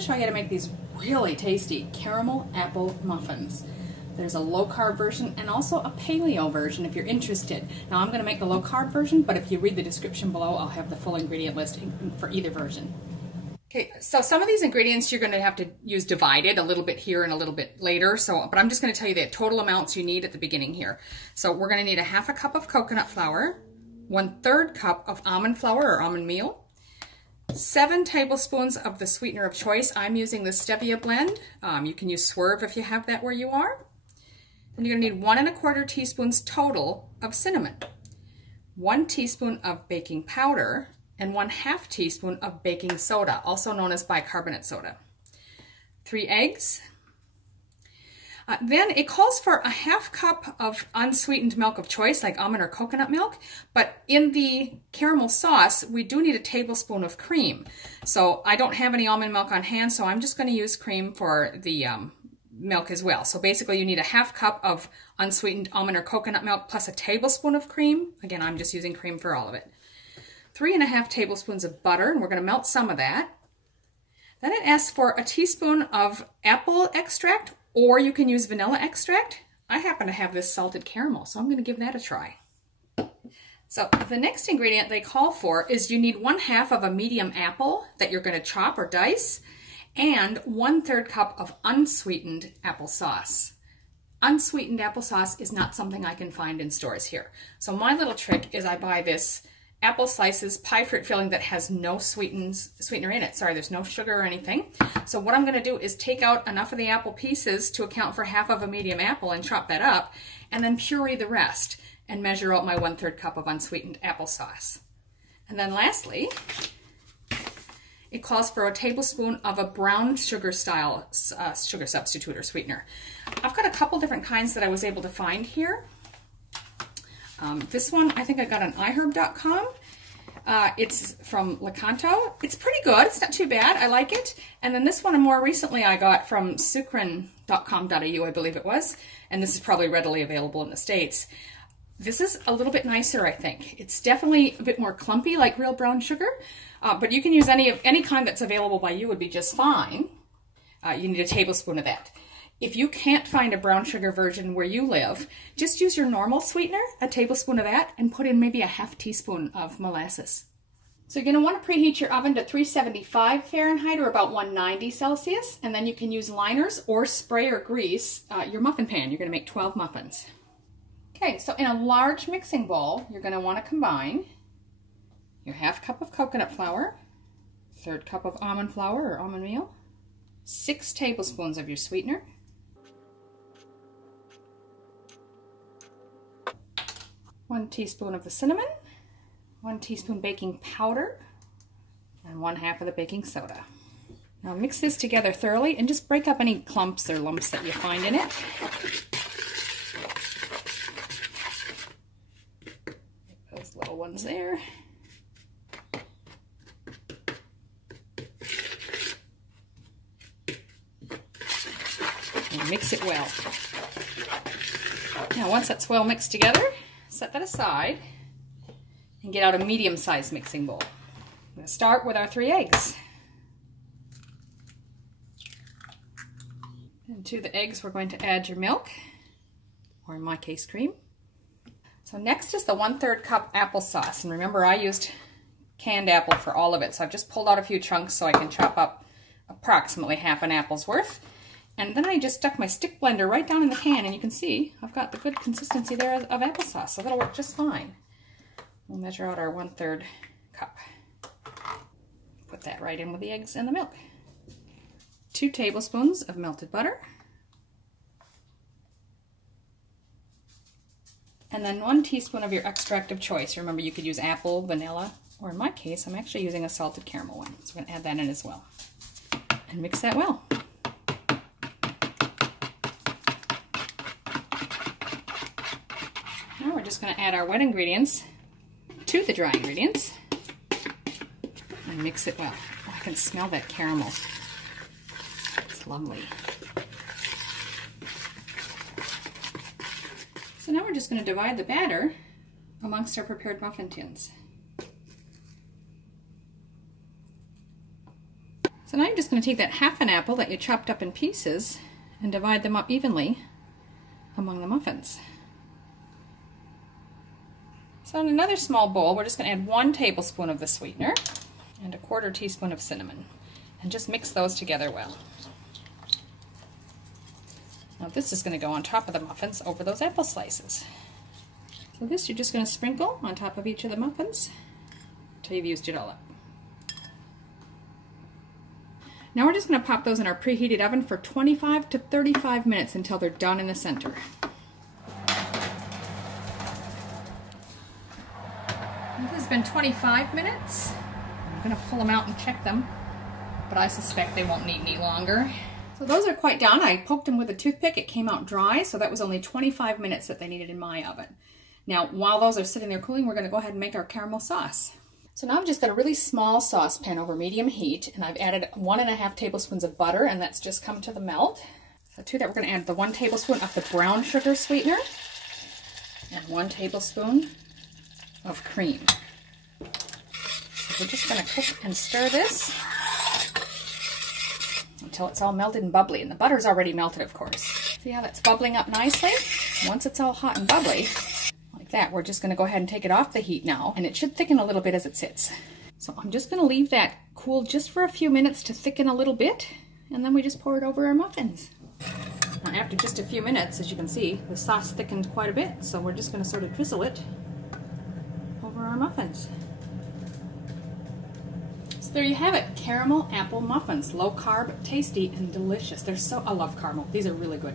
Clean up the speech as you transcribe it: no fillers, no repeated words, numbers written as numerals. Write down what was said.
to show you how to make these really tasty caramel apple muffins. There's a low carb version and also a paleo version if you're interested. Now I'm going to make the low carb version, but if you read the description below, I'll have the full ingredient list for either version. Okay, so some of these ingredients you're going to have to use divided, a little bit here and a little bit later. But I'm just going to tell you the total amounts you need at the beginning here. So we're going to need a half a cup of coconut flour, 1/3 cup of almond flour or almond meal, 7 tablespoons of the sweetener of choice. I'm using the Stevia blend. You can use Swerve if you have that where you are. And you're going to need 1 1/4 teaspoons total of cinnamon, 1 teaspoon of baking powder, and 1/2 teaspoon of baking soda, also known as bicarbonate soda. 3 eggs. Then it calls for a half cup of unsweetened milk of choice, like almond or coconut milk. But in the caramel sauce, we do need a tablespoon of cream. So I don't have any almond milk on hand, so I'm just going to use cream for the milk as well. So basically you need a half cup of unsweetened almond or coconut milk plus a tablespoon of cream. Again, I'm just using cream for all of it. 3 1/2 tablespoons of butter, and we're going to melt some of that. Then it asks for a teaspoon of apple extract, or you can use vanilla extract. I happen to have this salted caramel, so I'm going to give that a try. So the next ingredient they call for is you need 1/2 of a medium apple that you're going to chop or dice, and 1/3 cup of unsweetened applesauce. Unsweetened applesauce is not something I can find in stores here. So my little trick is I buy this apple slices pie fruit filling that has no sweetener in it. Sorry, there's no sugar or anything. So what I'm going to do is take out enough of the apple pieces to account for half of a medium apple and chop that up, and then puree the rest and measure out my 1/3 cup of unsweetened applesauce. And then lastly, it calls for a tablespoon of a brown sugar style sugar substitute or sweetener. I've got a couple different kinds that I was able to find here. This one I think I got on iHerb.com. It's from Lakanto. It's pretty good. It's not too bad. I like it. And then this one more recently I got from Sukrin.com.au, I believe it was. And this is probably readily available in the States. This is a little bit nicer, I think. It's definitely a bit more clumpy, like real brown sugar. But you can use any kind that's available by you would be just fine. You need a tablespoon of that. If you can't find a brown sugar version where you live, just use your normal sweetener, a tablespoon of that, and put in maybe a 1/2 teaspoon of molasses. So you're going to want to preheat your oven to 375 Fahrenheit or about 190 Celsius, and then you can use liners or spray or grease your muffin pan. You're going to make 12 muffins. Okay, so in a large mixing bowl, you're going to want to combine your 1/2 cup of coconut flour, 1/3 cup of almond flour or almond meal, 6 tablespoons of your sweetener, 1 teaspoon of the cinnamon, 1 teaspoon baking powder, and 1/2 of the baking soda. Now mix this together thoroughly and just break up any clumps or lumps that you find in it. Those little ones there. And mix it well. Now once that's well mixed together, set that aside and get out a medium-sized mixing bowl. I'm going to start with our 3 eggs. And to the eggs, we're going to add your milk, or in my case, cream. So next is the 1/3 cup applesauce. And remember, I used canned apple for all of it. So I've just pulled out a few chunks so I can chop up approximately 1/2 an apple's worth. And then I just stuck my stick blender right down in the can, and you can see I've got the good consistency there of applesauce, so that'll work just fine. We'll measure out our 1/3 cup. Put that right in with the eggs and the milk. 2 tablespoons of melted butter. And then 1 teaspoon of your extract of choice. Remember, you could use apple, vanilla, or in my case, I'm actually using a salted caramel one. So we're going to add that in as well. And mix that well. Now we're just going to add our wet ingredients to the dry ingredients and mix it well. Oh, I can smell that caramel. It's lovely. So now we're just going to divide the batter amongst our prepared muffin tins. So now you're just just going to take that half an apple that you chopped up in pieces and divide them up evenly among the muffins. So in another small bowl, we're just going to add 1 tablespoon of the sweetener and 1/4 teaspoon of cinnamon, and just mix those together well. Now this is going to go on top of the muffins over those apple slices. So this you're just going to sprinkle on top of each of the muffins until you've used it all up. Now we're just going to pop those in our preheated oven for 25 to 35 minutes until they're done in the center. This has been 25 minutes. I'm going to pull them out and check them, but I suspect they won't need any longer. So those are quite done. I poked them with a toothpick. It came out dry, so that was only 25 minutes that they needed in my oven. Now, while those are sitting there cooling, we're going to go ahead and make our caramel sauce. So now I've just got a really small saucepan over medium heat, and I've added 1½ tablespoons of butter, and that's just come to the melt. So to that, we're going to add the 1 tablespoon of the brown sugar sweetener and 1 tablespoon of cream. So we're just going to cook and stir this until it's all melted and bubbly, and the butter's already melted, of course. See how that's bubbling up nicely? Once it's all hot and bubbly, like that, we're just going to go ahead and take it off the heat now, and it should thicken a little bit as it sits. So I'm just going to leave that cool just for a few minutes to thicken a little bit, and then we just pour it over our muffins. Now after just a few minutes, as you can see, the sauce thickened quite a bit, so we're just going to sort of drizzle it over our muffins. So there you have it, caramel apple muffins, low carb, tasty, and delicious. I love caramel. These are really good.